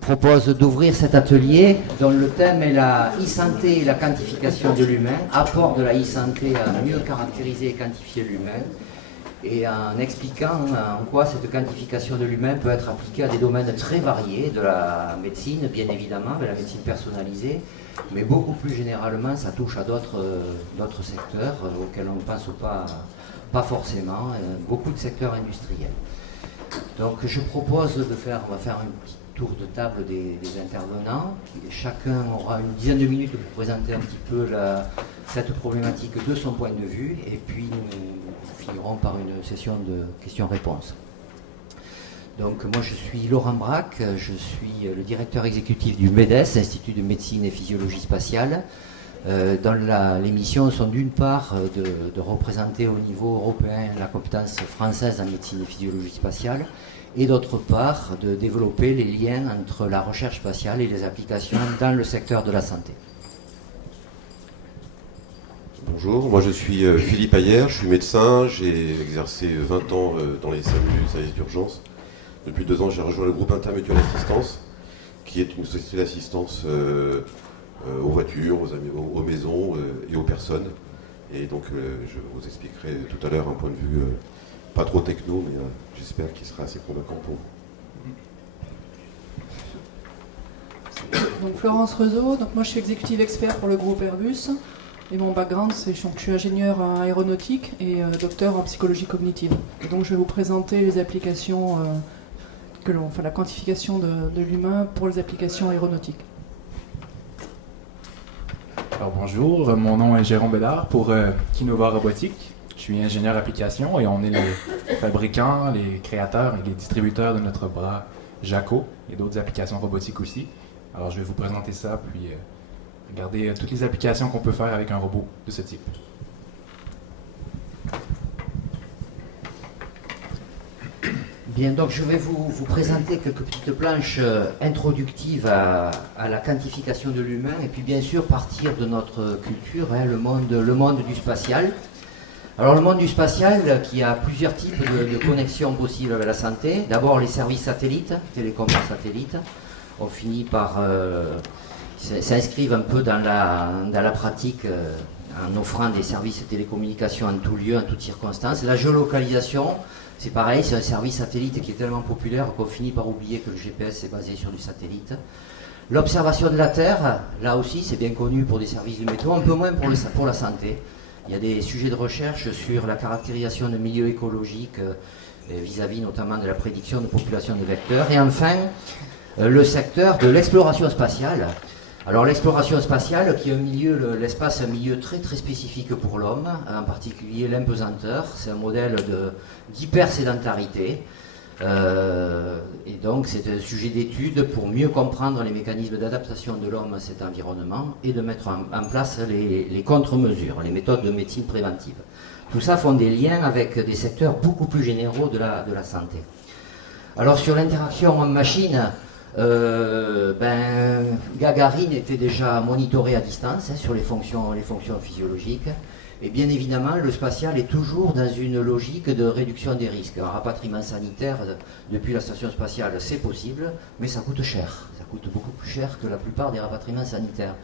propose d'ouvrir cet atelier dont le thème est la e-santé et la quantification de l'humain, apport de la e-santé à mieux caractériser et quantifier l'humain, et en expliquant en quoi cette quantification de l'humain peut être appliquée à des domaines très variés, de la médecine bien évidemment, de la médecine personnalisée, mais beaucoup plus généralement ça touche à d'autres secteurs auxquels on ne pense pas forcément, beaucoup de secteurs industriels. Donc je propose on va faire un petit tour de table des intervenants. Chacun aura une dizaine de minutes pour présenter un petit peu cette problématique de son point de vue, et puis nous finirons par une session de questions-réponses. Donc moi je suis Laurent Braque, je suis le directeur exécutif du MEDES, Institut de médecine et physiologie spatiale. Les missions sont d'une part de représenter au niveau européen la compétence française en médecine et physiologie spatiale, et d'autre part de développer les liens entre la recherche spatiale et les applications dans le secteur de la santé. Bonjour, moi je suis Philippe Ayer, je suis médecin, j'ai exercé 20 ans dans les SAMU, services d'urgence. Depuis 2 ans j'ai rejoint le groupe Intermutuel Assistance, qui est une société d'assistance aux voitures, aux maisons et aux personnes. Et donc je vous expliquerai tout à l'heure un point de vue pas trop techno, mais j'espère qu'il sera assez convaincant pour vous. Donc Florence Rezeau, donc moi je suis exécutive expert pour le groupe Airbus, et mon background c'est que je suis ingénieur en aéronautique et docteur en psychologie cognitive. Et donc je vais vous présenter les applications, la quantification de l'humain pour les applications aéronautiques. Alors bonjour, mon nom est Jérôme Bédard pour Kinova Robotique. Je suis ingénieur application et on est les fabricants, les créateurs et les distributeurs de notre bras Jaco et d'autres applications robotiques aussi. Alors je vais vous présenter ça, puis regarder toutes les applications qu'on peut faire avec un robot de ce type. Bien, donc je vais vous présenter quelques petites planches introductives à la quantification de l'humain, et puis bien sûr partir de notre culture, le monde du spatial. Alors le monde du spatial qui a plusieurs types de connexions possibles avec la santé. D'abord les services satellites, télécoms par satellite, on finit par s'inscrire un peu dans la pratique en offrant des services de télécommunications en tout lieu, en toutes circonstances. La géolocalisation, c'est pareil, c'est un service satellite qui est tellement populaire qu'on finit par oublier que le GPS est basé sur du satellite. L'observation de la Terre, là aussi c'est bien connu pour des services de météo, un peu moins pour la santé. Il y a des sujets de recherche sur la caractérisation de milieux écologiques vis-à-vis notamment de la prédiction de population de vecteurs. Et enfin, le secteur de l'exploration spatiale. Alors l'exploration spatiale, qui est l'espace est un milieu très très spécifique pour l'homme, en particulier l'impesanteur. C'est un modèle d'hypersédentarité. Et donc c'est un sujet d'étude pour mieux comprendre les mécanismes d'adaptation de l'homme à cet environnement et de mettre en place les contre-mesures, les méthodes de médecine préventive. Tout ça font des liens avec des secteurs beaucoup plus généraux de la santé. Alors sur l'interaction homme-machine, Gagarine était déjà monitoré à distance sur les fonctions physiologiques. Et bien évidemment, le spatial est toujours dans une logique de réduction des risques. Un rapatriement sanitaire depuis la station spatiale, c'est possible, mais ça coûte cher. Ça coûte beaucoup plus cher que la plupart des rapatriements sanitaires.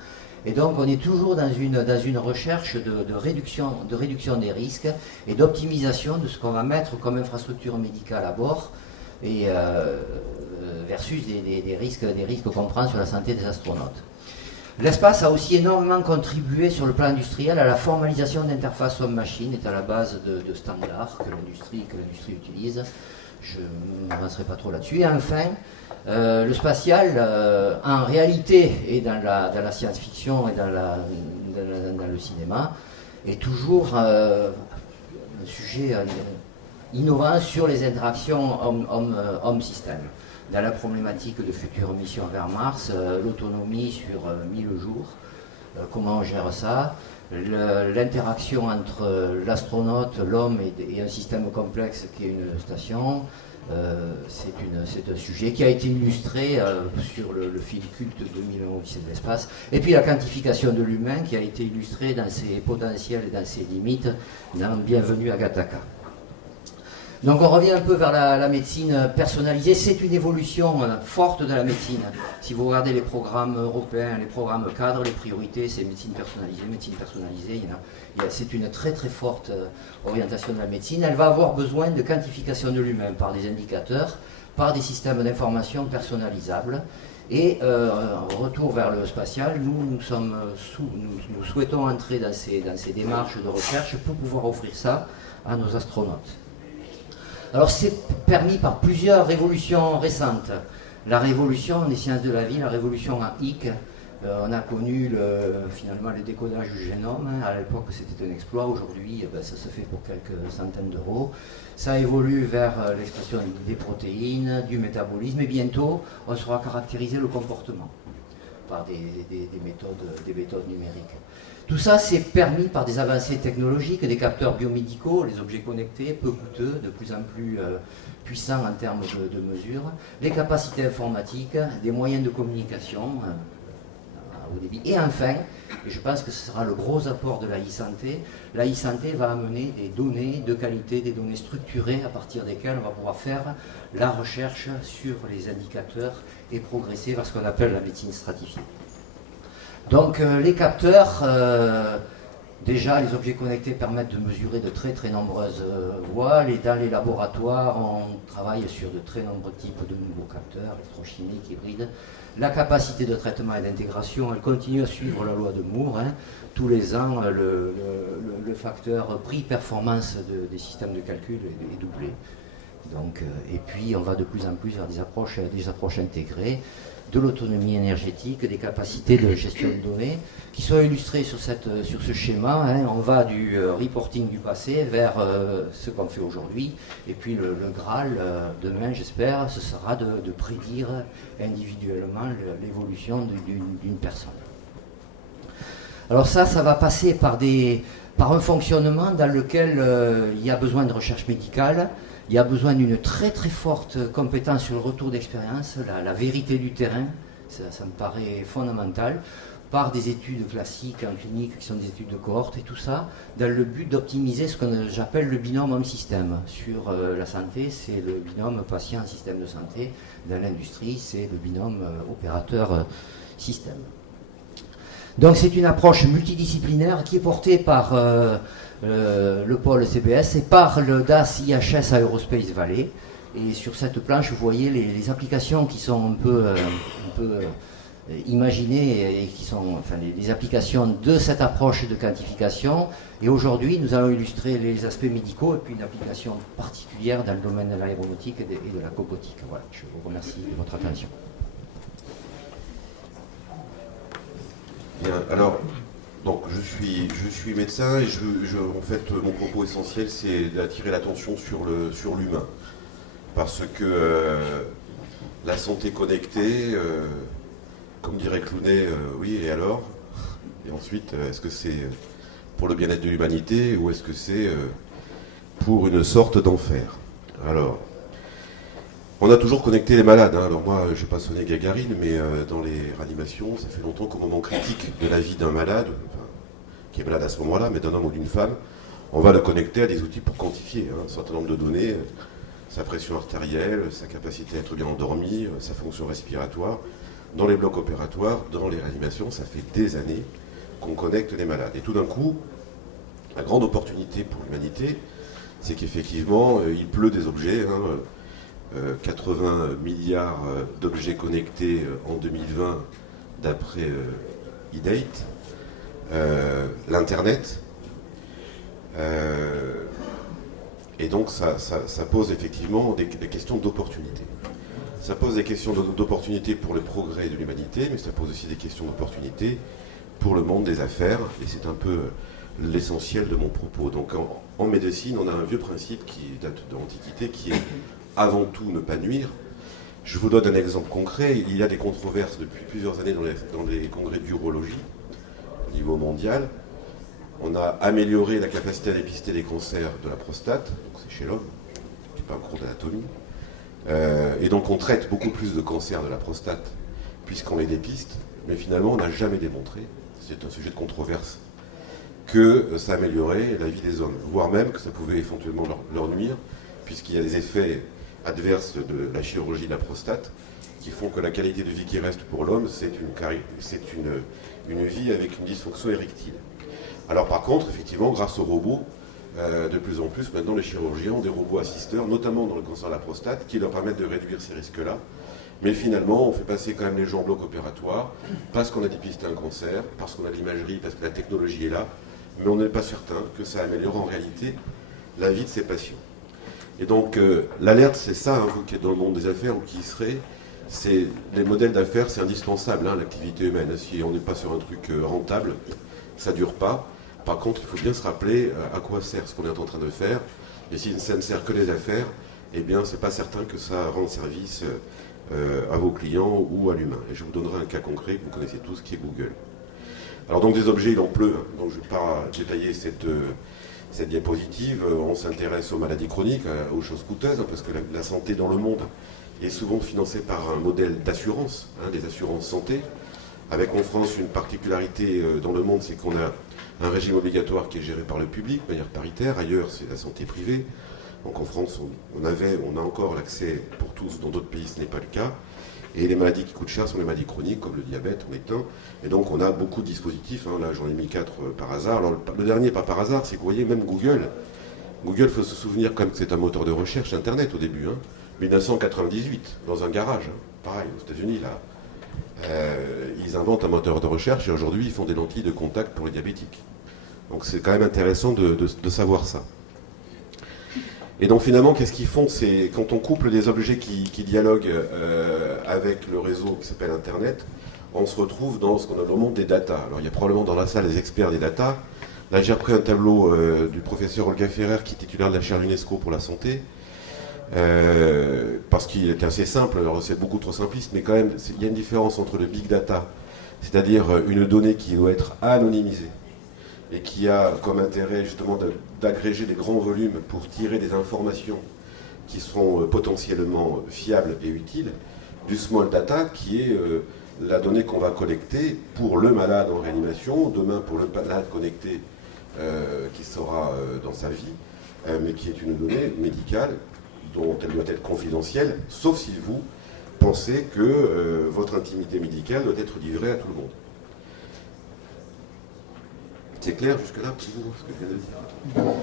Et donc, on est toujours dans une recherche de réduction des risques et d'optimisation de ce qu'on va mettre comme infrastructure médicale à bord, et versus des risques qu'on prend sur la santé des astronautes. L'espace a aussi énormément contribué sur le plan industriel à la formalisation d'interfaces homme-machine, est à la base de standards que l'industrie utilise. Je n'avancerai pas trop là-dessus. Et enfin, le spatial, en réalité, et dans la science-fiction et dans le cinéma, est toujours un sujet innovant sur les interactions homme-système. Dans la problématique de futures missions vers Mars, l'autonomie sur 1000 jours, comment on gère ça, l'interaction entre l'astronaute, l'homme et un système complexe qui est une station, c'est un sujet qui a été illustré sur le fil culte de 2001 Odyssée de l'espace. Et puis la quantification de l'humain qui a été illustrée dans ses potentiels et dans ses limites dans Bienvenue à Gattaca. Donc on revient un peu vers la médecine personnalisée. C'est une évolution forte de la médecine. Si vous regardez les programmes européens, les programmes cadres, les priorités, c'est médecine personnalisée, médecine personnalisée. C'est une très très forte orientation de la médecine. Elle va avoir besoin de quantification de l'humain par des indicateurs, par des systèmes d'information personnalisables. Et retour vers le spatial, nous souhaitons entrer dans ces démarches de recherche pour pouvoir offrir ça à nos astronautes. Alors c'est permis par plusieurs révolutions récentes. La révolution des sciences de la vie, la révolution en HIC, on a connu finalement le décodage du génome. À l'époque c'était un exploit, aujourd'hui ça se fait pour quelques centaines d'euros. Ça évolue vers l'expression des protéines, du métabolisme, et bientôt on saura caractériser le comportement par des méthodes numériques. Tout ça c'est permis par des avancées technologiques, des capteurs biomédicaux, les objets connectés, peu coûteux, de plus en plus puissants en termes de mesure, les capacités informatiques, des moyens de communication au débit. Et enfin, et je pense que ce sera le gros apport de la e-santé, la e-santé va amener des données de qualité, des données structurées à partir desquelles on va pouvoir faire la recherche sur les indicateurs et progresser vers ce qu'on appelle la médecine stratifiée. Donc les capteurs, déjà les objets connectés permettent de mesurer de très très nombreuses voies. Dans les laboratoires, on travaille sur de très nombreux types de nouveaux capteurs, électrochimiques, hybrides. La capacité de traitement et d'intégration, elle continue à suivre la loi de Moore. Tous les ans, le facteur prix-performance des systèmes de calcul est doublé. Donc, et puis on va de plus en plus vers des approches intégrées, de l'autonomie énergétique, des capacités de gestion de données, qui sont illustrées sur ce schéma. On va du reporting du passé vers ce qu'on fait aujourd'hui, et puis le Graal, demain j'espère, ce sera de prédire individuellement l'évolution d'une personne. Alors ça va passer par un fonctionnement dans lequel il y a besoin de recherche médicale. Il y a besoin d'une très très forte compétence sur le retour d'expérience, la vérité du terrain, ça me paraît fondamental, par des études classiques en clinique qui sont des études de cohorte et tout ça, dans le but d'optimiser ce que j'appelle le binôme homme-système. Sur la santé, c'est le binôme patient-système de santé. Dans l'industrie, c'est le binôme opérateur-système. Donc c'est une approche multidisciplinaire qui est portée par le pôle CBS et par le DAS IHS Aerospace Valley. Et sur cette planche, vous voyez les applications qui sont un peu imaginées et qui sont les applications de cette approche de quantification. Et aujourd'hui, nous allons illustrer les aspects médicaux et puis une application particulière dans le domaine de l'aéronautique et de la cobotique. Voilà, je vous remercie de votre attention. Bien, alors, donc je suis médecin et en fait, mon propos essentiel, c'est d'attirer l'attention sur l'humain. Parce que la santé connectée, comme dirait Clooney, oui, et alors? Et ensuite, est-ce que c'est pour le bien-être de l'humanité ou est-ce que c'est pour une sorte d'enfer? Alors, on a toujours connecté les malades. Alors moi, je n'ai pas sonné Gagarine, mais dans les réanimations, ça fait longtemps qu'au moment critique de la vie d'un malade, qui est malade à ce moment-là, mais d'un homme ou d'une femme, on va le connecter à des outils pour quantifier un certain nombre de données, sa pression artérielle, sa capacité à être bien endormi, sa fonction respiratoire. Dans les blocs opératoires, dans les réanimations, ça fait des années qu'on connecte les malades. Et tout d'un coup, la grande opportunité pour l'humanité, c'est qu'effectivement, il pleut des objets. 80 milliards d'objets connectés en 2020 d'après eDate, l'Internet, et donc ça pose effectivement des questions d'opportunité. Ça pose des questions d'opportunité pour le progrès de l'humanité, mais ça pose aussi des questions d'opportunité pour le monde des affaires, et c'est un peu l'essentiel de mon propos. Donc en médecine, on a un vieux principe qui date de l'Antiquité, qui est avant tout ne pas nuire. Je vous donne un exemple concret. Il y a des controverses depuis plusieurs années dans les congrès d'urologie au niveau mondial. On a amélioré la capacité à dépister les cancers de la prostate, donc c'est chez l'homme, c'est pas un cours d'anatomie. Et donc on traite beaucoup plus de cancers de la prostate puisqu'on les dépiste, mais finalement on n'a jamais démontré, c'est un sujet de controverse, que ça améliorait la vie des hommes, voire même que ça pouvait éventuellement leur nuire puisqu'il y a des effets adverses de la chirurgie de la prostate qui font que la qualité de vie qui reste pour l'homme, c'est une vie avec une dysfonction érectile. Alors par contre, effectivement, grâce aux robots, de plus en plus, maintenant les chirurgiens ont des robots assisteurs, notamment dans le cancer de la prostate, qui leur permettent de réduire ces risques-là. Mais finalement, on fait passer quand même les gens en bloc opératoire, parce qu'on a dépisté un cancer, parce qu'on a de l'imagerie, parce que la technologie est là, mais on n'est pas certain que ça améliore en réalité la vie de ces patients. Et donc, l'alerte, c'est ça, hein, vous qui êtes dans le monde des affaires ou qui y serez, c'est les modèles d'affaires, c'est indispensable, hein, l'activité humaine. Si on n'est pas sur un truc rentable, ça ne dure pas. Par contre, il faut bien se rappeler à quoi sert ce qu'on est en train de faire. Et si ça ne sert que les affaires, eh bien, c'est pas certain que ça rende service à vos clients ou à l'humain. Et je vous donnerai un cas concret que vous connaissez tous, qui est Google. Alors donc des objets, il en pleut, hein, donc je ne vais pas détailler cette diapositive. On s'intéresse aux maladies chroniques, aux choses coûteuses, hein, parce que la santé dans le monde est souvent financée par un modèle d'assurance, hein, des assurances santé, avec en France une particularité dans le monde, c'est qu'on a un régime obligatoire qui est géré par le public, de manière paritaire. Ailleurs, c'est la santé privée. Donc en France, on a encore l'accès pour tous. Dans d'autres pays, ce n'est pas le cas. Et les maladies qui coûtent cher sont les maladies chroniques, comme le diabète, en est un. Et donc on a beaucoup de dispositifs. Hein. Là, j'en ai mis 4 par hasard. Alors le dernier, pas par hasard, c'est que vous voyez, même Google. Google, il faut se souvenir quand même que c'est un moteur de recherche Internet au début. Hein. 1998, dans un garage. Hein. Pareil, aux États-Unis, là. Ils inventent un moteur de recherche et aujourd'hui ils font des lentilles de contact pour les diabétiques. Donc c'est quand même intéressant de savoir ça. Et donc finalement, qu'est-ce qu'ils font? C'est quand on couple des objets qui dialoguent avec le réseau qui s'appelle Internet, on se retrouve dans ce qu'on a le monde des data. Alors il y a probablement dans la salle des experts des data. Là j'ai repris un tableau du professeur Olga Ferrer, qui est titulaire de la chaire l'UNESCO pour la santé. Parce qu'il est assez simple, alors c'est beaucoup trop simpliste, mais quand même, il y a une différence entre le big data, c'est-à-dire une donnée qui doit être anonymisée et qui a comme intérêt justement d'agréger des grands volumes pour tirer des informations qui seront potentiellement fiables et utiles, du small data qui est la donnée qu'on va collecter pour le malade en réanimation, demain pour le malade connecté qui sera dans sa vie, mais qui est une donnée médicale dont elle doit être confidentielle, sauf si vous pensez que votre intimité médicale doit être livrée à tout le monde. C'est clair jusque-là, ce que je viens de dire.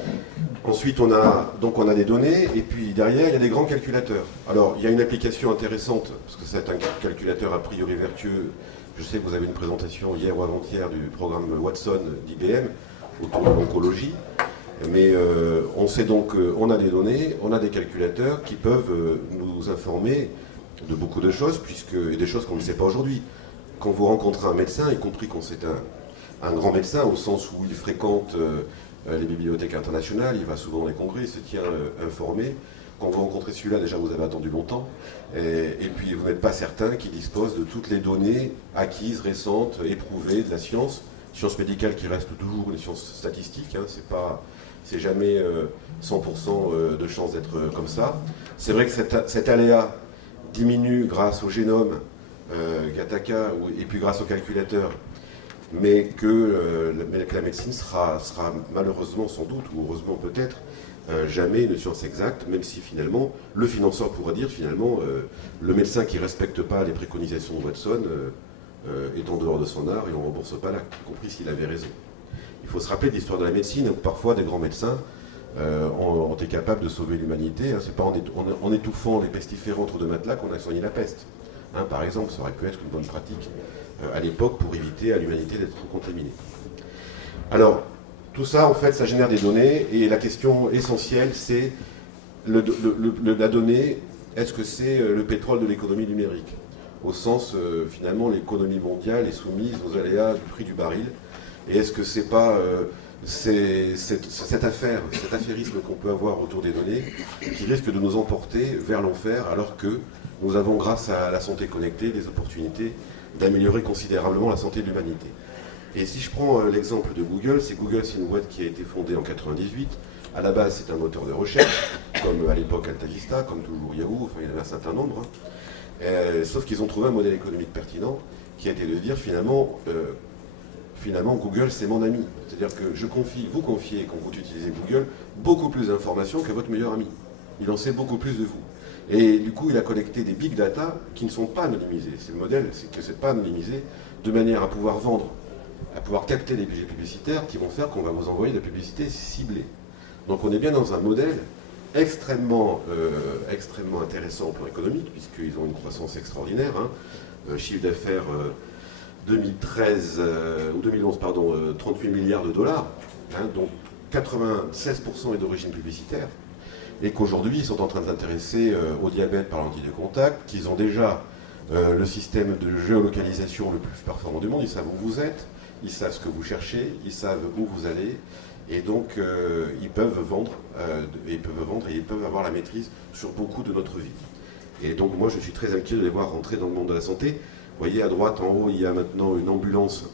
Ensuite, on a des données, et puis derrière, il y a des grands calculateurs. Alors, il y a une application intéressante, parce que c'est un calculateur a priori vertueux. Je sais que vous avez une présentation hier ou avant-hier du programme Watson d'IBM autour de l'oncologie. Mais on sait donc qu'on a des données, on a des calculateurs qui peuvent nous informer de beaucoup de choses, et des choses qu'on ne sait pas aujourd'hui. Quand vous rencontrez un médecin, y compris quand c'est un grand médecin, au sens où il fréquente les bibliothèques internationales, il va souvent dans les congrès, il se tient informé. Quand vous rencontrez celui-là, déjà vous avez attendu longtemps, et puis vous n'êtes pas certain qu'il dispose de toutes les données acquises, récentes, éprouvées de la science médicale qui reste toujours une science statistique, hein, c'est jamais 100% de chance d'être comme ça. C'est vrai que cet aléa diminue grâce au génome Gattaca et puis grâce au calculateur, mais que la médecine sera malheureusement sans doute, ou heureusement peut-être, jamais une science exacte, même si finalement le financeur pourra dire finalement le médecin qui ne respecte pas les préconisations de Watson est en dehors de son art et on ne rembourse pas l'acte, y compris s'il avait raison. Il faut se rappeler de l'histoire de la médecine, où parfois des grands médecins ont été capables de sauver l'humanité. Hein. C'est pas en étouffant les pestiférants entre deux matelas qu'on a soigné la peste. Hein, par exemple, ça aurait pu être une bonne pratique à l'époque pour éviter à l'humanité d'être contaminée. Alors, tout ça, en fait, ça génère des données, et la question essentielle, c'est la donnée, est-ce que c'est le pétrole de l'économie numérique? Au sens, finalement, l'économie mondiale est soumise aux aléas du prix du baril. Et est-ce que c'est pas cet affairisme qu'on peut avoir autour des données qui risque de nous emporter vers l'enfer, alors que nous avons, grâce à la santé connectée, des opportunités d'améliorer considérablement la santé de l'humanité. Et si je prends l'exemple de Google, c'est une boîte qui a été fondée en 1998. À la base, c'est un moteur de recherche, comme à l'époque AltaVista, comme toujours Yahoo, enfin il y en a un certain nombre. Hein. Sauf qu'ils ont trouvé un modèle économique pertinent qui a été de dire finalement Google c'est mon ami. C'est-à-dire que vous confiez, quand vous utilisez Google, beaucoup plus d'informations que votre meilleur ami. il en sait beaucoup plus de vous. Et du coup, il a collecté des big data qui ne sont pas anonymisés. C'est le modèle, c'est que c'est pas anonymisé, de manière à pouvoir vendre, à pouvoir capter des budgets publicitaires qui vont faire qu'on va vous envoyer de la publicité ciblée. Donc on est bien dans un modèle extrêmement intéressant au plan économique, puisqu'ils ont une croissance extraordinaire. Chiffre d'affaires 2013 ou 2011, pardon, 38 milliards de dollars, dont 96% est d'origine publicitaire, et qu'aujourd'hui ils sont en train de s'intéresser au diabète par lentille de contact, qu'ils ont déjà le système de géolocalisation le plus performant du monde, ils savent où vous êtes, ils savent ce que vous cherchez, ils savent où vous allez, et donc ils peuvent vendre, et ils peuvent avoir la maîtrise sur beaucoup de notre vie. Et donc moi je suis très inquiet de les voir rentrer dans le monde de la santé. Vous voyez à droite en haut il y a maintenant une ambulance,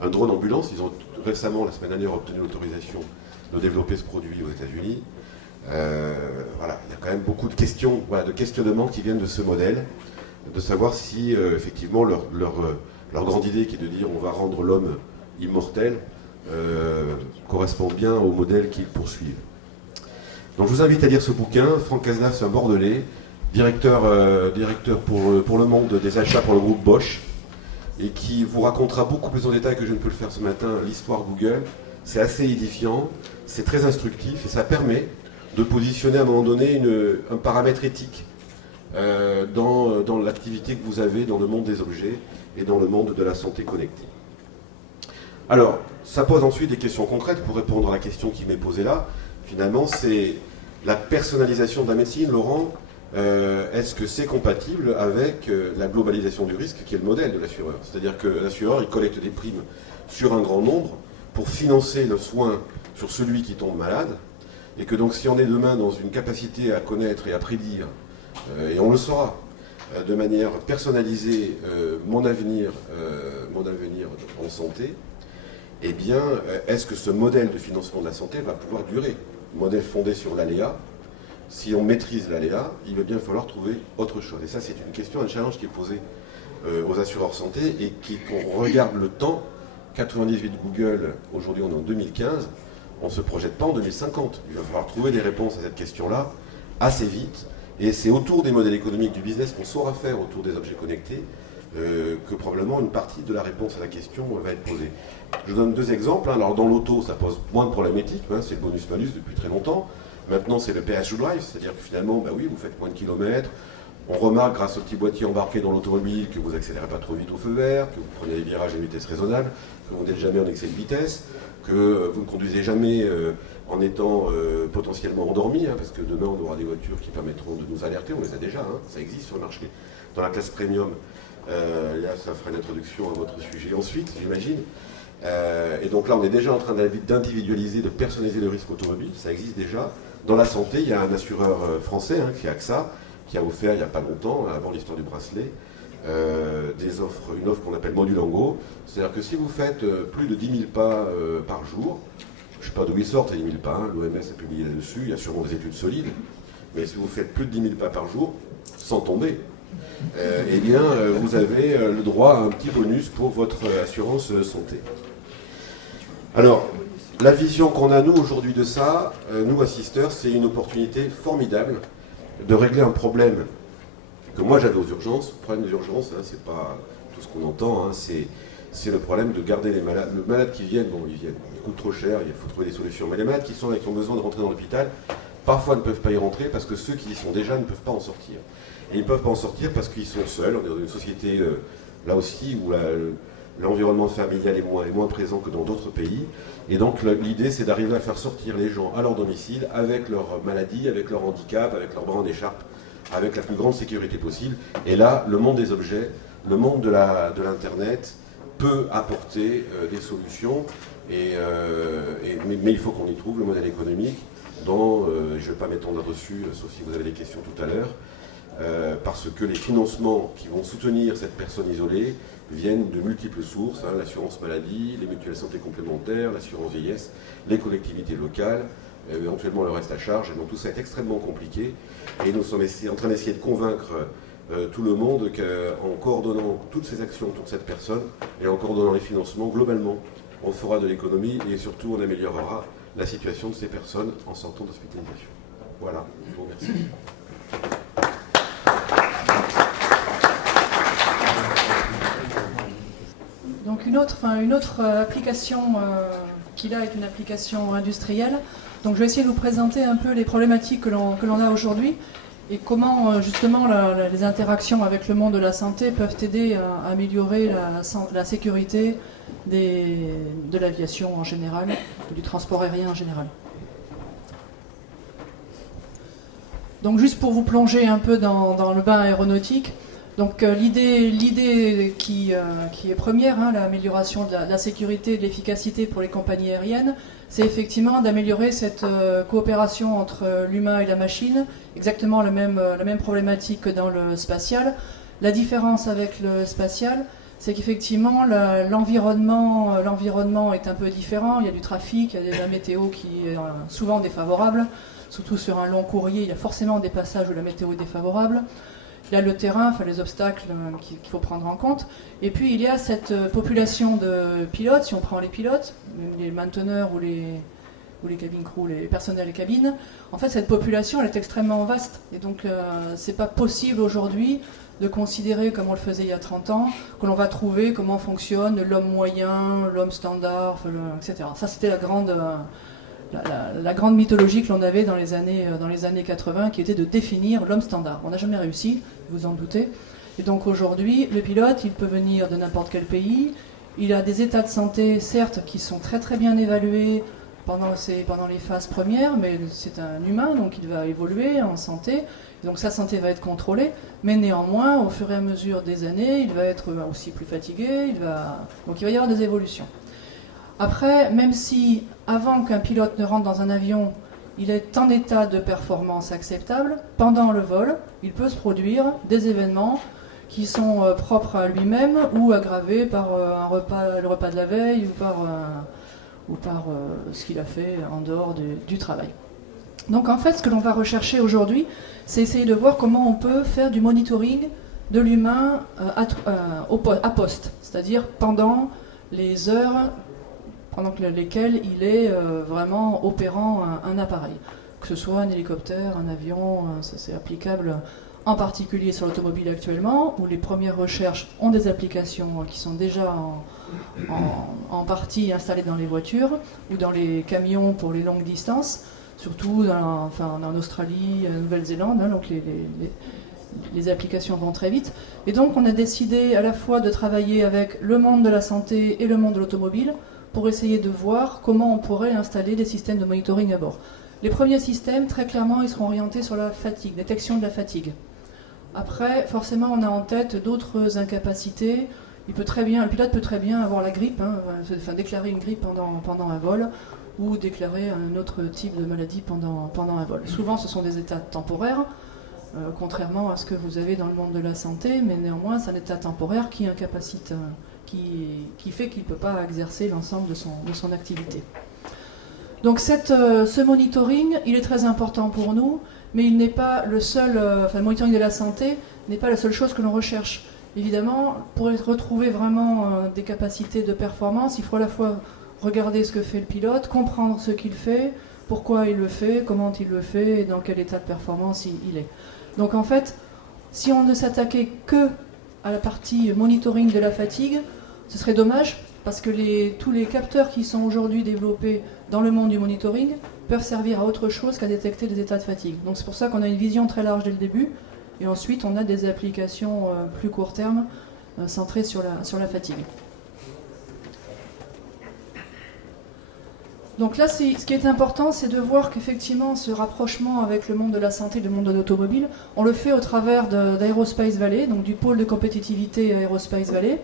un drone ambulance. Ils ont récemment, la semaine dernière, obtenu l'autorisation de développer ce produit aux États-Unis. Voilà, il y a quand même beaucoup de questions, de questionnements qui viennent de ce modèle, de savoir si effectivement leur grande idée qui est de dire on va rendre l'homme immortel correspond bien au modèle qu'ils poursuivent. Donc je vous invite à lire ce bouquin. Franck Cazenave, c'est un Bordelais, directeur pour le monde des achats pour le groupe Bosch, et qui vous racontera beaucoup plus en détail que je ne peux le faire ce matin l'histoire Google. C'est assez édifiant, c'est très instructif, et ça permet de positionner à un moment donné un paramètre éthique dans l'activité que vous avez dans le monde des objets et dans le monde de la santé connectée. Alors, ça pose ensuite des questions concrètes pour répondre à la question qui m'est posée là. Finalement, c'est la personnalisation de la médecine. Laurent, est-ce que c'est compatible avec la globalisation du risque qui est le modèle de l'assureur? C'est-à-dire que l'assureur, il collecte des primes sur un grand nombre pour financer le soin sur celui qui tombe malade, et que donc si on est demain dans une capacité à connaître et à prédire, et on le saura, de manière personnalisée, mon avenir en santé, eh bien, est-ce que ce modèle de financement de la santé va pouvoir durer? Modèle fondé sur l'aléa. Si on maîtrise l'aléa, il va bien falloir trouver autre chose. Et ça, c'est une question, un challenge qui est posé aux assureurs santé, et qu'on regarde le temps. 98 Google, aujourd'hui on est en 2015, on ne se projette pas en 2050. Il va falloir trouver des réponses à cette question-là assez vite. Et c'est autour des modèles économiques du business qu'on saura faire autour des objets connectés que probablement une partie de la réponse à la question va être posée. Je vous donne deux exemples. Alors dans l'auto, ça pose moins de problèmes éthiques, c'est le bonus-malus depuis très longtemps. Maintenant, c'est le pay-as-you-drive, c'est-à-dire que finalement, oui, vous faites moins de kilomètres. On remarque, grâce au petit boîtier embarqué dans l'automobile, que vous accélérez pas trop vite au feu vert, que vous prenez les virages à une vitesse raisonnable, que vous n'êtes jamais en excès de vitesse, que vous ne conduisez jamais en étant potentiellement endormi, parce que demain, on aura des voitures qui permettront de nous alerter. On les a déjà, ça existe sur le marché. Dans la classe premium, là, ça fera une introduction à votre sujet ensuite, j'imagine. Et donc là, on est déjà en train d'individualiser, de personnaliser le risque automobile. Ça existe déjà. Dans la santé, il y a un assureur français, qui est AXA, qui a offert il n'y a pas longtemps, avant l'histoire du bracelet, une offre qu'on appelle Modulango. C'est-à-dire que si vous faites plus de 10 000 pas par jour, je ne sais pas d'où ils sortent les 10 000 pas, l'OMS a publié là-dessus, il y a sûrement des études solides, mais si vous faites plus de 10 000 pas par jour, sans tomber, eh bien vous avez le droit à un petit bonus pour votre assurance santé. Alors, la vision qu'on a, nous, aujourd'hui de ça, nous, assisteurs, c'est une opportunité formidable de régler un problème que moi j'avais aux urgences. Le problème des urgences, c'est pas tout ce qu'on entend, c'est le problème de garder les malades. Les malades qui viennent, ils coûtent trop cher, il faut trouver des solutions. Mais les malades qui ont besoin de rentrer dans l'hôpital, parfois ne peuvent pas y rentrer parce que ceux qui y sont déjà ne peuvent pas en sortir. Et ils ne peuvent pas en sortir parce qu'ils sont seuls. On est dans une société, là aussi, où l'environnement familial est moins présent que dans d'autres pays. Et donc l'idée, c'est d'arriver à faire sortir les gens à leur domicile avec leur maladie, avec leur handicap, avec leur bras en écharpe, avec la plus grande sécurité possible. Et là, le monde des objets, le monde de l'Internet peut apporter des solutions. Mais il faut qu'on y trouve le modèle économique je ne vais pas m'étendre là-dessus, sauf si vous avez des questions tout à l'heure, parce que les financements qui vont soutenir cette personne isolée viennent de multiples sources, l'assurance maladie, les mutuelles santé complémentaires, l'assurance vieillesse, les collectivités locales, éventuellement le reste à charge. Et donc tout ça est extrêmement compliqué. Et nous sommes en train d'essayer de convaincre tout le monde qu'en coordonnant toutes ces actions, toute cette personne, et en coordonnant les financements, globalement, on fera de l'économie et surtout on améliorera la situation de ces personnes en sortant d'hospitalisation. Voilà, je vous remercie. Donc une autre application qu'il a est une application industrielle. Donc je vais essayer de vous présenter un peu les problématiques que l'on a aujourd'hui et comment justement les interactions avec le monde de la santé peuvent aider à améliorer la sécurité de l'aviation en général, du transport aérien en général. Donc juste pour vous plonger un peu dans le bain aéronautique, donc l'idée qui est première, l'amélioration de la sécurité et de l'efficacité pour les compagnies aériennes, c'est effectivement d'améliorer cette coopération entre l'humain et la machine, exactement la même problématique que dans le spatial. La différence avec le spatial, c'est qu'effectivement l'environnement est un peu différent, il y a du trafic, il y a de la météo qui est souvent défavorable, surtout sur un long courrier, il y a forcément des passages où la météo est défavorable. Il y a le terrain, les obstacles qu'il faut prendre en compte. Et puis il y a cette population de pilotes, si on prend les pilotes, les mainteneurs ou les cabin crew, les personnels des cabines. En fait, cette population, elle est extrêmement vaste. Et donc, c'est pas possible aujourd'hui de considérer, comme on le faisait il y a 30 ans, que l'on va trouver comment fonctionne l'homme moyen, l'homme standard, etc. Ça, c'était la grande mythologie que l'on avait dans les années 80, qui était de définir l'homme standard. On n'a jamais réussi, vous en doutez. Et donc aujourd'hui, le pilote, il peut venir de n'importe quel pays. Il a des états de santé, certes, qui sont très très bien évalués pendant les phases premières, mais c'est un humain, donc il va évoluer en santé. Donc sa santé va être contrôlée, mais néanmoins, au fur et à mesure des années, il va être aussi plus fatigué. Donc il va y avoir des évolutions. Après, même si, avant qu'un pilote ne rentre dans un avion, il est en état de performance acceptable, pendant le vol, il peut se produire des événements qui sont propres à lui-même ou aggravés par le repas de la veille ou par ce qu'il a fait en dehors du travail. Donc en fait, ce que l'on va rechercher aujourd'hui, c'est essayer de voir comment on peut faire du monitoring de l'humain à poste, c'est-à-dire pendant les heures pendant lesquelles il est vraiment opérant un appareil. Que ce soit un hélicoptère, un avion, ça c'est applicable en particulier sur l'automobile actuellement, où les premières recherches ont des applications qui sont déjà en partie installées dans les voitures ou dans les camions pour les longues distances, surtout en Australie, en Nouvelle-Zélande, donc les applications vont très vite. Et donc on a décidé à la fois de travailler avec le monde de la santé et le monde de l'automobile pour essayer de voir comment on pourrait installer des systèmes de monitoring à bord. Les premiers systèmes, très clairement, ils seront orientés sur la fatigue, détection de la fatigue. Après, forcément, on a en tête d'autres incapacités. Le pilote peut très bien avoir la grippe, déclarer une grippe pendant un vol, ou déclarer un autre type de maladie pendant un vol. Souvent, ce sont des états temporaires, contrairement à ce que vous avez dans le monde de la santé, mais néanmoins, c'est un état temporaire qui incapacite, qui fait qu'il ne peut pas exercer l'ensemble de son activité. Donc ce monitoring, il est très important pour nous, mais il n'est pas le seul, le monitoring de la santé n'est pas la seule chose que l'on recherche. Évidemment, pour retrouver vraiment des capacités de performance, il faut à la fois regarder ce que fait le pilote, comprendre ce qu'il fait, pourquoi il le fait, comment il le fait et dans quel état de performance il est. Donc en fait, si on ne s'attaquait que à la partie monitoring de la fatigue, ce serait dommage parce que tous les capteurs qui sont aujourd'hui développés dans le monde du monitoring peuvent servir à autre chose qu'à détecter des états de fatigue. Donc c'est pour ça qu'on a une vision très large dès le début et ensuite on a des applications plus court terme centrées sur la fatigue. Donc là, ce qui est important, c'est de voir qu'effectivement, ce rapprochement avec le monde de la santé et le monde de l'automobile, on le fait au travers d'Aerospace Valley, donc du pôle de compétitivité Aerospace Valley,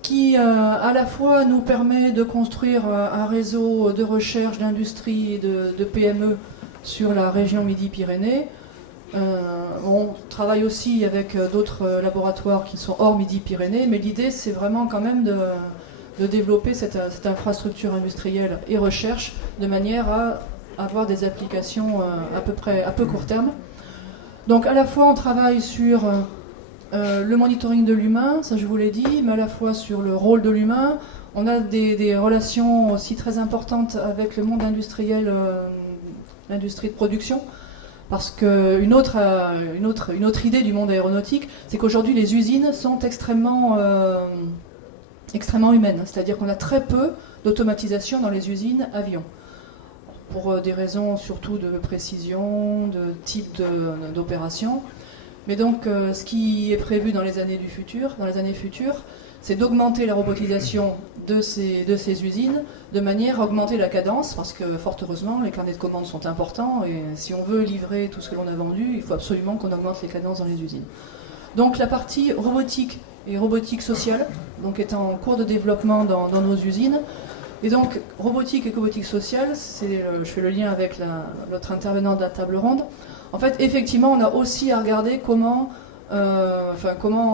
qui à la fois nous permet de construire un réseau de recherche, d'industrie et de PME sur la région Midi-Pyrénées. On travaille aussi avec d'autres laboratoires qui sont hors Midi-Pyrénées, mais l'idée, c'est vraiment quand même de développer cette infrastructure industrielle et recherche de manière à avoir des applications à peu court terme. Donc à la fois on travaille sur le monitoring de l'humain, ça je vous l'ai dit, mais à la fois sur le rôle de l'humain. On a des relations aussi très importantes avec le monde industriel, l'industrie de production, Parce qu'une autre idée du monde aéronautique, c'est qu'aujourd'hui les usines sont extrêmement humaines. C'est-à-dire qu'on a très peu d'automatisation dans les usines avions. Pour des raisons surtout de précision, de type d'opération. Mais donc, ce qui est prévu dans les années futures, c'est d'augmenter la robotisation de ces usines de manière à augmenter la cadence, parce que fort heureusement, les carnets de commandes sont importants, et si on veut livrer tout ce que l'on a vendu, il faut absolument qu'on augmente les cadences dans les usines. Donc la partie robotique et robotique sociale donc, est en cours de développement dans nos usines. Et donc, robotique et robotique sociale, je fais le lien avec l'autre intervenant de la table ronde. En fait, effectivement, on a aussi à regarder comment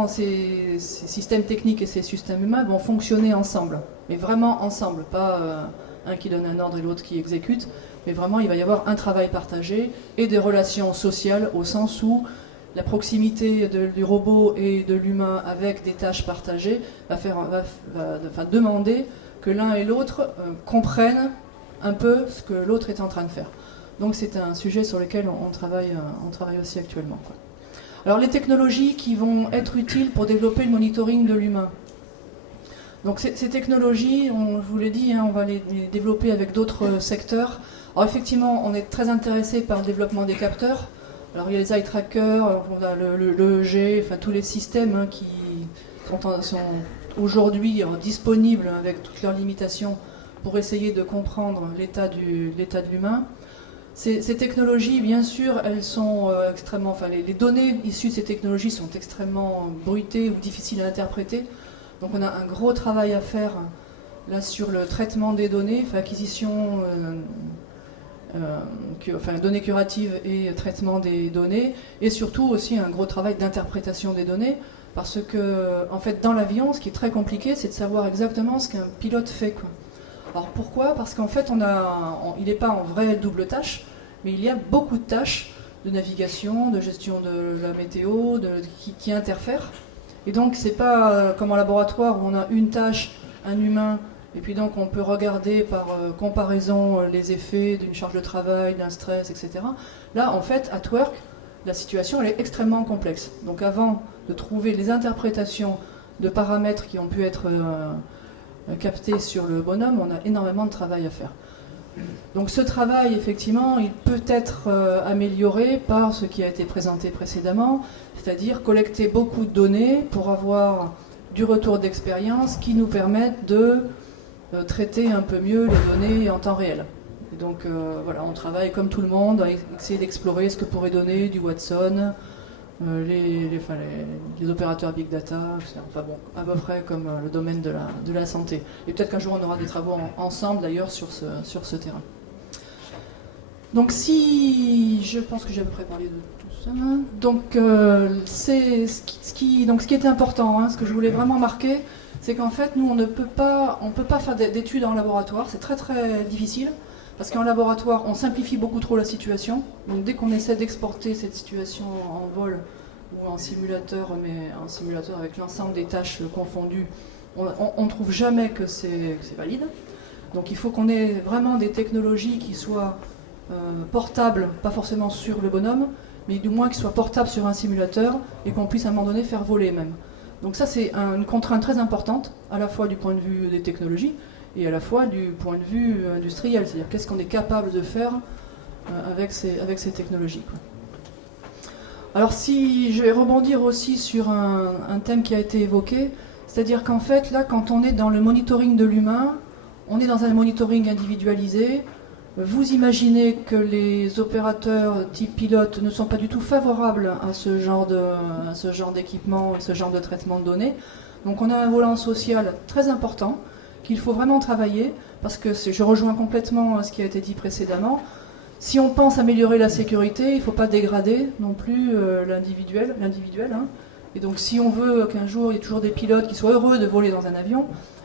ces systèmes techniques et ces systèmes humains vont fonctionner ensemble. Mais vraiment ensemble, pas un qui donne un ordre et l'autre qui exécute. Mais vraiment, il va y avoir un travail partagé et des relations sociales au sens où la proximité du robot et de l'humain avec des tâches partagées va demander que l'un et l'autre comprennent un peu ce que l'autre est en train de faire. Donc c'est un sujet sur lequel on travaille aussi actuellement. Alors les technologies qui vont être utiles pour développer le monitoring de l'humain. Donc ces technologies, je vous l'ai dit, on va les développer avec d'autres secteurs. Alors effectivement, on est très intéressé par le développement des capteurs. Alors il y a les eye trackers, on a le EEG, enfin tous les systèmes qui sont aujourd'hui disponibles avec toutes leurs limitations pour essayer de comprendre l'état de l'humain. Ces technologies, bien sûr, elles sont extrêmement... Enfin, les données issues de ces technologies sont extrêmement bruitées ou difficiles à interpréter. Donc on a un gros travail à faire là sur le traitement des données, acquisition, données curatives et traitement des données, et surtout aussi un gros travail d'interprétation des données. Parce que, en fait, dans l'avion, ce qui est très compliqué, c'est de savoir exactement ce qu'un pilote fait, quoi. Alors pourquoi ? Parce qu'en fait, il n'est pas en vraie double tâche, mais il y a beaucoup de tâches de navigation, de gestion de la météo, qui interfèrent. Et donc, c'est pas comme en laboratoire où on a une tâche, un humain, et puis donc on peut regarder par comparaison les effets d'une charge de travail, d'un stress, etc. Là, en fait, at work, la situation elle est extrêmement complexe. Donc avant de trouver les interprétations de paramètres qui ont pu être captés sur le bonhomme, on a énormément de travail à faire. Donc ce travail, effectivement, il peut être amélioré par ce qui a été présenté précédemment, c'est-à-dire collecter beaucoup de données pour avoir du retour d'expérience qui nous permettent de traiter un peu mieux les données en temps réel. Et donc voilà, on travaille comme tout le monde à essayer d'explorer ce que pourrait donner du Watson, les opérateurs Big Data, enfin bon, à peu près comme le domaine de la santé. Et peut-être qu'un jour on aura des travaux ensemble d'ailleurs sur ce terrain. Donc je pense que j'ai à peu près parlé de tout ça. Donc ce qui était important, ce que je voulais vraiment marquer, c'est qu'en fait nous on ne peut pas faire d'études en laboratoire, c'est très très difficile. Parce qu'en laboratoire, on simplifie beaucoup trop la situation. Donc dès qu'on essaie d'exporter cette situation en vol ou en simulateur, mais en simulateur avec l'ensemble des tâches confondues, on ne trouve jamais que c'est valide. Donc il faut qu'on ait vraiment des technologies qui soient portables, pas forcément sur le bonhomme, mais du moins qui soient portables sur un simulateur et qu'on puisse à un moment donné faire voler même. Donc ça c'est une contrainte très importante, à la fois du point de vue des technologies, et à la fois du point de vue industriel, c'est-à-dire qu'est-ce qu'on est capable de faire avec ces technologies, quoi. Alors si je vais rebondir aussi sur un thème qui a été évoqué, c'est-à-dire qu'en fait là quand on est dans le monitoring de l'humain, on est dans un monitoring individualisé. Vous imaginez que les opérateurs type pilote ne sont pas du tout favorables à ce genre d'équipement et ce genre de traitement de données. Donc on a un volant social très important qu'il faut vraiment travailler, parce que je rejoins complètement ce qui a été dit précédemment. Si on pense améliorer la sécurité, il ne faut pas dégrader non plus l'individuel. Et donc si on veut qu'un jour il y ait toujours des pilotes qui soient heureux de voler dans un avion,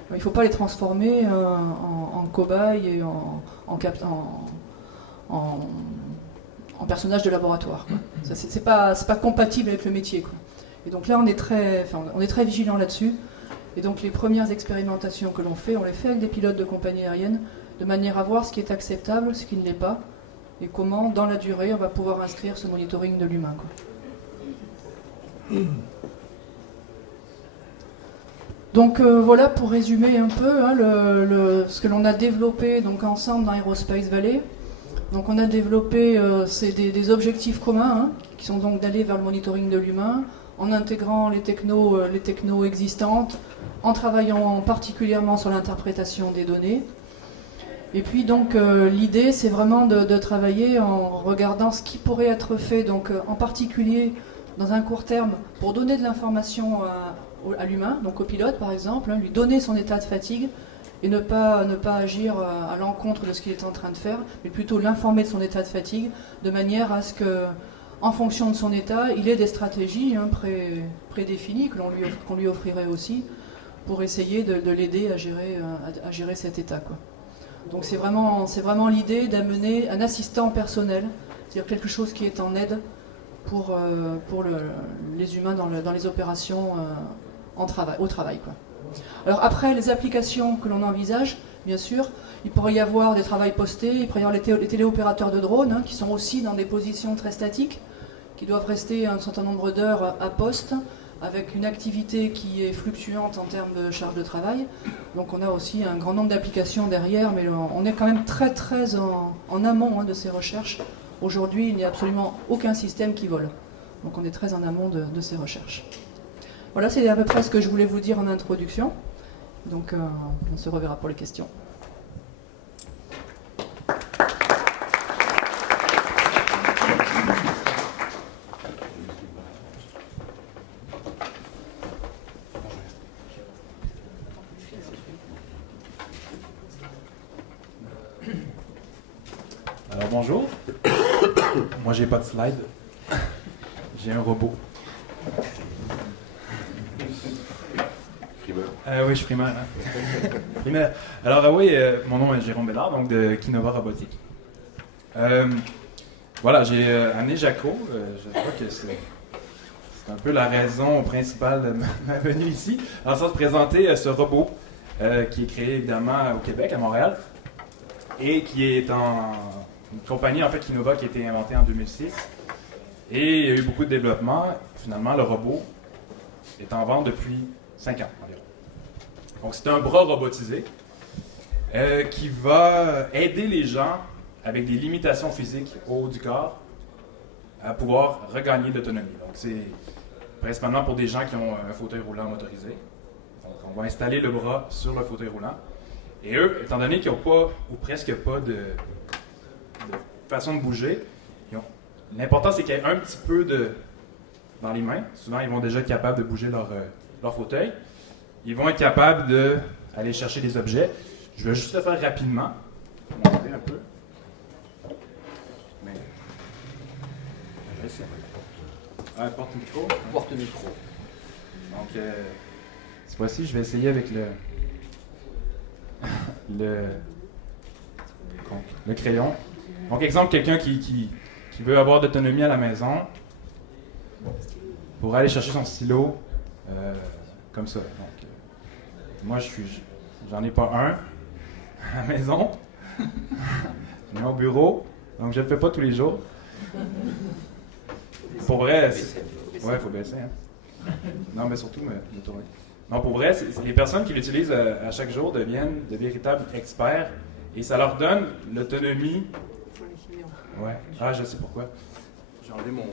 il ne faut pas les transformer en cobayes et en personnages de laboratoire, quoi. Ça, c'est pas compatible avec le métier, quoi. Et donc là on est très vigilant là-dessus. Et donc les premières expérimentations que l'on fait, on les fait avec des pilotes de compagnie aérienne, de manière à voir ce qui est acceptable, ce qui ne l'est pas, et comment, dans la durée, on va pouvoir inscrire ce monitoring de l'humain, quoi. Donc voilà pour résumer un peu hein, ce que l'on a développé donc, ensemble dans Aerospace Valley. Donc on a développé des objectifs communs hein, qui sont donc d'aller vers le monitoring de l'humain en intégrant les technos existantes, en travaillant particulièrement sur l'interprétation des données. Et puis donc l'idée c'est vraiment de travailler en regardant ce qui pourrait être fait donc en particulier dans un court terme pour donner de l'information à l'humain, donc au pilote par exemple, hein, lui donner son état de fatigue et ne pas agir à l'encontre de ce qu'il est en train de faire, mais plutôt l'informer de son état de fatigue de manière à ce que, en fonction de son état, il ait des stratégies hein, prédéfinies qu'on lui offrirait aussi pour essayer de l'aider à gérer cet état, quoi. Donc c'est vraiment l'idée d'amener un assistant personnel, c'est-à-dire quelque chose qui est en aide pour les humains dans les opérations au travail, quoi. Alors après, les applications que l'on envisage, bien sûr, il pourrait y avoir des travails postés, il pourrait y avoir les téléopérateurs de drones, hein, qui sont aussi dans des positions très statiques, qui doivent rester un certain nombre d'heures à poste, avec une activité qui est fluctuante en termes de charge de travail. Donc on a aussi un grand nombre d'applications derrière, mais on est quand même très très en amont hein, de ces recherches. Aujourd'hui, il n'y a absolument aucun système qui vole. Donc on est très en amont de ces recherches. Voilà, c'est à peu près ce que je voulais vous dire en introduction. Donc on se reverra pour les questions. Alors bonjour, moi j'ai pas de slide, j'ai un robot. Oui, je suis primaire. Hein. Primaire. Alors oui, mon nom est Jérôme Bellard, donc de Kinova Robotique. Voilà, j'ai amené Jaco. Je crois que c'est un peu la raison principale de ma venue ici. Alors ça, de présenter ce robot qui est créé évidemment au Québec, à Montréal, et qui est une compagnie en fait Kinova qui a été inventée en 2006. Et il y a eu beaucoup de développement. Finalement, le robot est en vente depuis 5 ans environ. Donc c'est un bras robotisé qui va aider les gens avec des limitations physiques au haut du corps à pouvoir regagner de l'autonomie. Donc c'est principalement pour des gens qui ont un fauteuil roulant motorisé. Donc on va installer le bras sur le fauteuil roulant. Et eux, étant donné qu'ils n'ont pas ou presque pas de façon de bouger, l'important c'est qu'il y ait un petit peu dans les mains. Souvent ils vont déjà être capables de bouger leur fauteuil. Ils vont être capables d'aller chercher des objets. Je vais juste le faire rapidement. Je vais montrer un peu. Mais... porte-micro. Porte-micro. Donc, cette fois-ci, je vais essayer avec le crayon. Donc, exemple, quelqu'un qui veut avoir d'autonomie à la maison pour aller chercher son stylo comme ça. Donc, moi, j'en ai pas un à la maison. J'en ai au bureau, donc je le fais pas tous les jours. Pour vrai, il faut baisser. Hein. Non, mais surtout me tourner. Non, pour vrai, les personnes qui l'utilisent à chaque jour deviennent de véritables experts et ça leur donne l'autonomie. Ouais. Ah, je sais pourquoi. J'ai enlevé mon.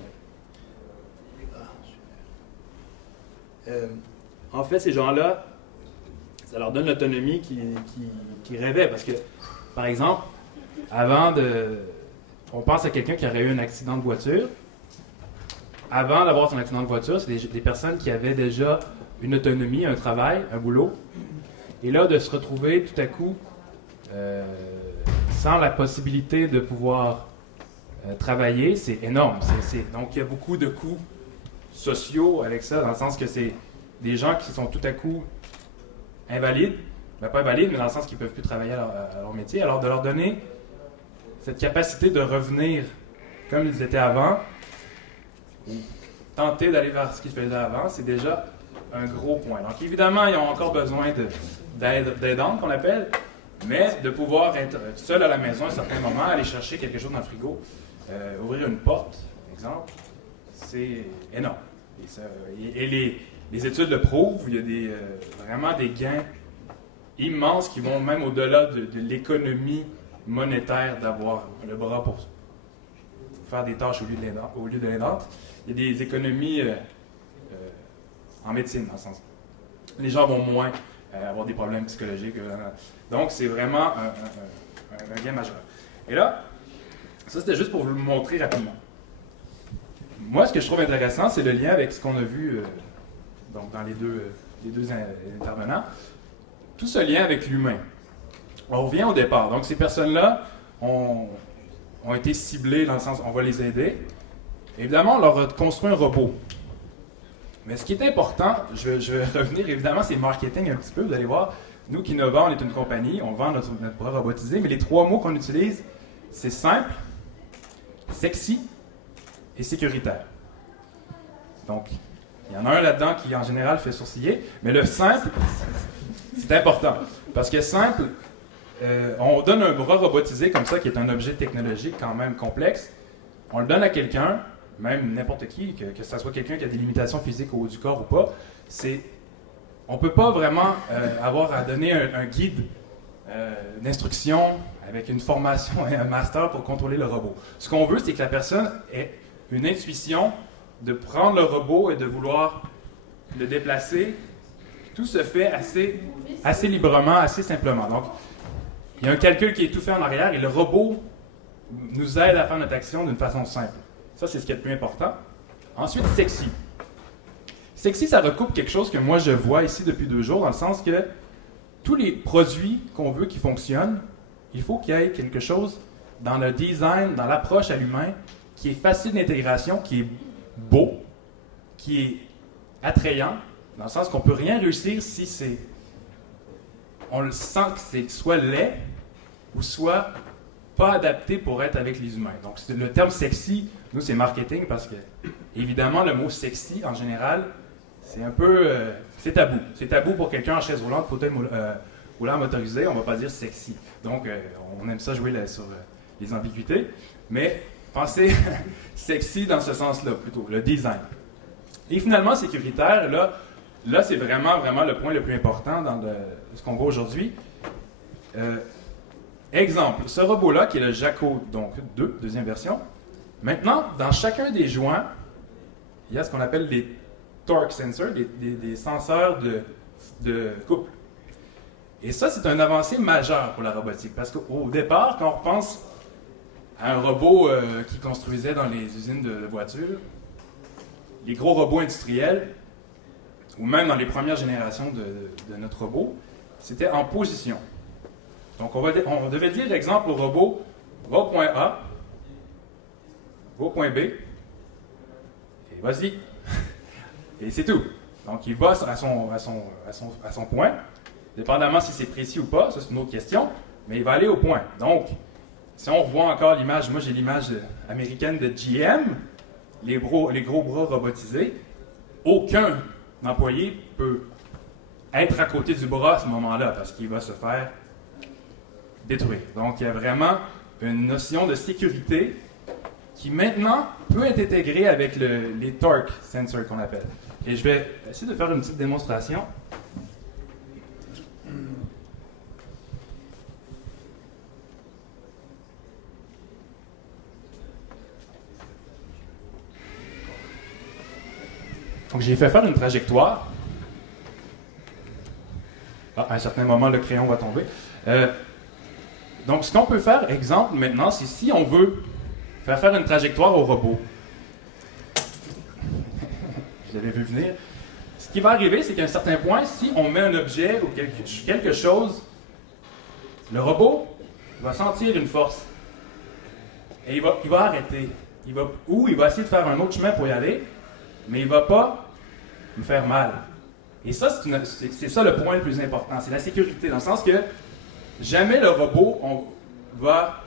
En fait, ces gens-là, ça leur donne l'autonomie qu'ils rêvaient. Parce que, par exemple, on pense à quelqu'un qui aurait eu un accident de voiture. Avant d'avoir son accident de voiture, c'est des personnes qui avaient déjà une autonomie, un travail, un boulot. Et là, de se retrouver tout à coup sans la possibilité de pouvoir travailler, c'est énorme. Donc, il y a beaucoup de coûts sociaux avec ça, dans le sens que c'est des gens qui sont tout à coup invalides, pas invalides, mais dans le sens qu'ils ne peuvent plus travailler à leur métier. Alors, de leur donner cette capacité de revenir comme ils étaient avant, ou tenter d'aller vers ce qu'ils faisaient avant, c'est déjà un gros point. Donc, évidemment, ils ont encore besoin d'aide aidante, qu'on appelle, Mais de pouvoir être seul à la maison à un certain moment, aller chercher quelque chose dans le frigo, ouvrir une porte, par exemple, c'est énorme. Et les études le prouvent, il y a vraiment des gains immenses qui vont même au-delà de l'économie monétaire d'avoir le bras pour faire des tâches au lieu de l'aidante. Il y a des économies en médecine, dans le sens. Les gens vont moins avoir des problèmes psychologiques. Donc, c'est vraiment un gain majeur. Et là, ça, c'était juste pour vous le montrer rapidement. Moi, ce que je trouve intéressant, c'est le lien avec ce qu'on a vu donc dans les deux intervenants. Tout ce lien avec l'humain. On revient au départ. Donc, ces personnes-là ont été ciblées dans le sens on va les aider. Évidemment, on leur a construit un robot. Mais ce qui est important, je vais revenir, évidemment, c'est marketing un petit peu. Vous allez voir, nous, Kinova, on est une compagnie, on vend notre bras robotisé, mais les 3 mots qu'on utilise, c'est simple, sexy et sécuritaire. Donc, il y en a un là-dedans qui, en général, fait sourciller, mais le simple, c'est important. Parce que simple, on donne un bras robotisé comme ça, qui est un objet technologique quand même complexe, on le donne à quelqu'un, même n'importe qui, que ce soit quelqu'un qui a des limitations physiques au haut du corps ou pas, on ne peut pas vraiment avoir à donner un guide d'instruction avec une formation et un master pour contrôler le robot. Ce qu'on veut, c'est que la personne ait une intuition de prendre le robot et de vouloir le déplacer. Tout se fait assez librement, assez simplement. Donc, il y a un calcul qui est tout fait en arrière et le robot nous aide à faire notre action d'une façon simple. Ça, c'est ce qui est le plus important. Ensuite, sexy. Sexy, ça recoupe quelque chose que moi je vois ici depuis 2 jours, dans le sens que tous les produits qu'on veut qui fonctionnent, il faut qu'il y ait quelque chose dans le design, dans l'approche à l'humain, qui est facile d'intégration, qui est beau, qui est attrayant, dans le sens qu'on ne peut rien réussir si on le sent que c'est soit laid ou soit pas adapté pour être avec les humains. Donc, le terme sexy, nous, c'est marketing parce que, évidemment, le mot sexy, en général, c'est un peu... c'est tabou. C'est tabou pour quelqu'un en chaise roulante, fauteuil roulant motorisé, on ne va pas dire sexy. Donc, on aime ça jouer sur les ambiguïtés. Mais pensez sexy dans ce sens-là, plutôt, le design. Et finalement, sécuritaire, là c'est vraiment le point le plus important dans ce qu'on voit aujourd'hui. Exemple, ce robot-là, qui est le Jaco, donc 2, deuxième version. Maintenant, dans chacun des joints, il y a ce qu'on appelle les torque sensors, des senseurs de couple. Et ça, c'est un avancé majeur pour la robotique, parce qu'au départ, quand on repense à un robot qui construisait dans les usines de voitures, les gros robots industriels, ou même dans les premières générations de notre robot, c'était en position. Donc, on devait dire, exemple, au robot, va au point A, va au point B, et vas-y. Et c'est tout. Donc, il va à son point, dépendamment si c'est précis ou pas, ça c'est une autre question, mais il va aller au point. Donc, si on revoit encore l'image, moi j'ai l'image américaine de GM, les gros bras robotisés, aucun employé peut être à côté du bras à ce moment-là, parce qu'il va se faire détruire. Donc, il y a vraiment une notion de sécurité qui maintenant peut être intégrée avec les torque sensors qu'on appelle. Et je vais essayer de faire une petite démonstration. Donc, j'ai fait faire une trajectoire. À un certain moment, le crayon va tomber. Donc, ce qu'on peut faire, exemple, maintenant, c'est si on veut faire une trajectoire au robot. Je l'avais vu venir. Ce qui va arriver, c'est qu'à un certain point, si on met un objet ou quelque chose, le robot va sentir une force. Et il va arrêter. Il va essayer de faire un autre chemin pour y aller, mais il ne va pas me faire mal. Et ça, c'est ça le point le plus important. C'est la sécurité, dans le sens que jamais le robot va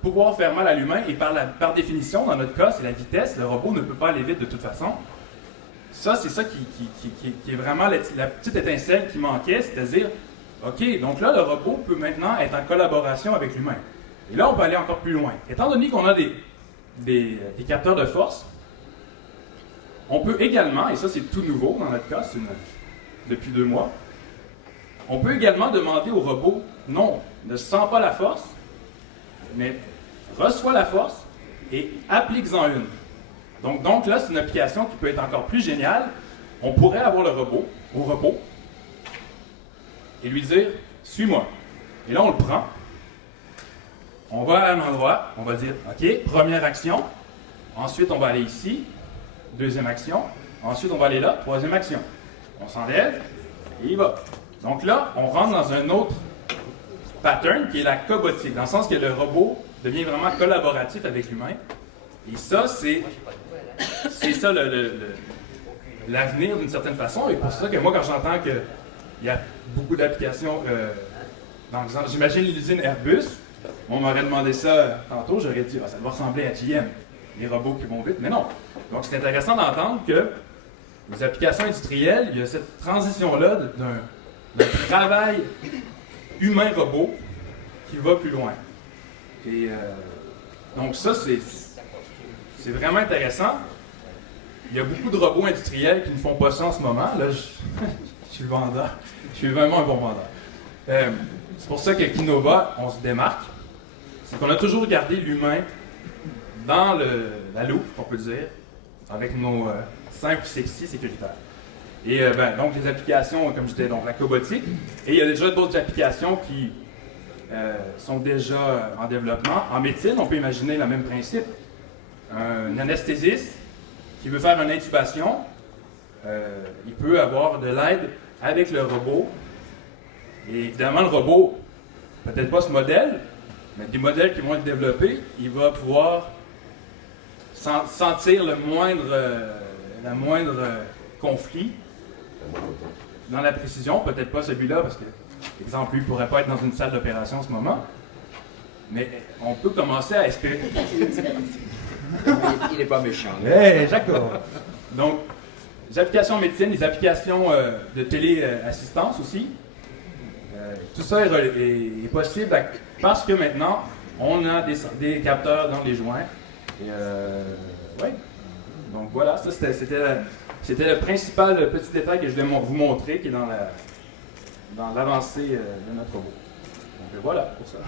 pouvoir faire mal à l'humain, et par définition, dans notre cas, c'est la vitesse. Le robot ne peut pas aller vite de toute façon. Ça, c'est ça qui est vraiment la petite étincelle qui manquait, c'est-à-dire OK, donc là, le robot peut maintenant être en collaboration avec l'humain. Et là, on peut aller encore plus loin. Étant donné qu'on a des capteurs de force, on peut également, et ça c'est tout nouveau dans notre cas, depuis 2 mois, on peut également demander au robot, non, ne sent pas la force, mais reçoit la force et applique-en une. Donc là, c'est une application qui peut être encore plus géniale. On pourrait avoir le robot au repos et lui dire « Suis-moi ». Et là, on le prend. On va à un endroit, on va dire « OK, première action. Ensuite, on va aller ici. Deuxième action. Ensuite, on va aller là. Troisième action. » On s'enlève et il va. Donc là, on rentre dans un autre pattern qui est la cobotique, dans le sens que le robot devient vraiment collaboratif avec l'humain. Et ça, c'est ça l'avenir d'une certaine façon. Et pour ça que moi, quand j'entends qu'il y a beaucoup d'applications, j'imagine l'usine Airbus, on m'aurait demandé ça tantôt, j'aurais dit ça doit ressembler à GM, les robots qui vont vite, mais non. Donc c'est intéressant d'entendre que les applications industrielles, il y a cette transition-là d'un travail humain-robot qui va plus loin. Et donc ça, c'est vraiment intéressant. Il y a beaucoup de robots industriels qui ne font pas ça en ce moment. Là, je suis le vendeur. Je suis vraiment un bon vendeur. C'est pour ça que Kinova, on se démarque. C'est qu'on a toujours gardé l'humain dans la loupe, on peut dire, avec nos simples, sexy, sécuritaires. Et donc les applications, comme je disais, donc la cobotique. Et il y a déjà d'autres applications qui sont déjà en développement. En médecine, on peut imaginer le même principe. Un anesthésiste qui veut faire une intubation, il peut avoir de l'aide avec le robot. Et évidemment, le robot, peut-être pas ce modèle, mais des modèles qui vont être développés, il va pouvoir sentir le moindre conflit dans la précision. Peut-être pas celui-là, parce que, exemple, lui ne pourrait pas être dans une salle d'opération en ce moment. Mais on peut commencer à espérer. Il n'est pas méchant. Jacob! Donc, les applications médecine, les applications de téléassistance aussi. Tout ça est possible parce que maintenant, on a des capteurs dans les joints. Et ouais. Donc voilà, ça c'était le principal petit détail que je voulais vous montrer, qui est dans l'avancée de notre robot. Donc voilà, pour ça.